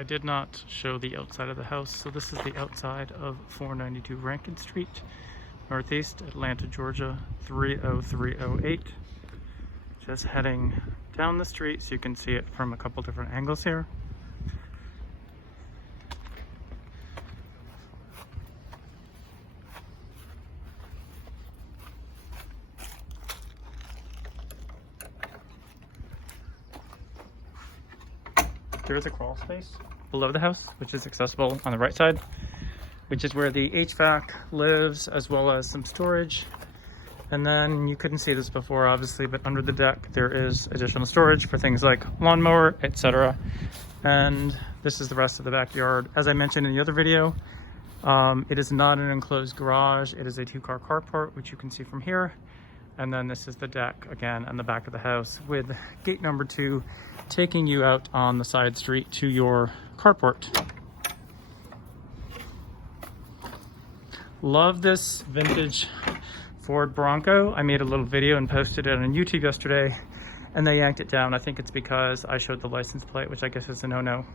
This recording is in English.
I did not show the outside of the house, so this is the outside of 492 Rankin Street, Northeast, Atlanta, Georgia, 30308. Just heading down the street so you can see it from a couple different angles here. There is a crawl space below the house, which is accessible on the right side, which is where the HVAC lives, as well as some storage. And then you couldn't see this before, obviously, but under the deck, there is additional storage for things like lawnmower, etc. And this is the rest of the backyard. As I mentioned in the other video, it is not an enclosed garage. It is a two-car carport, which you can see from here. And then this is the deck again and the back of the house with gate number 2 taking you out on the side street to your carport. Love this vintage Ford Bronco. I made a little video and posted it on YouTube yesterday and they yanked it down. I think it's because I showed the license plate, which I guess is a no-no.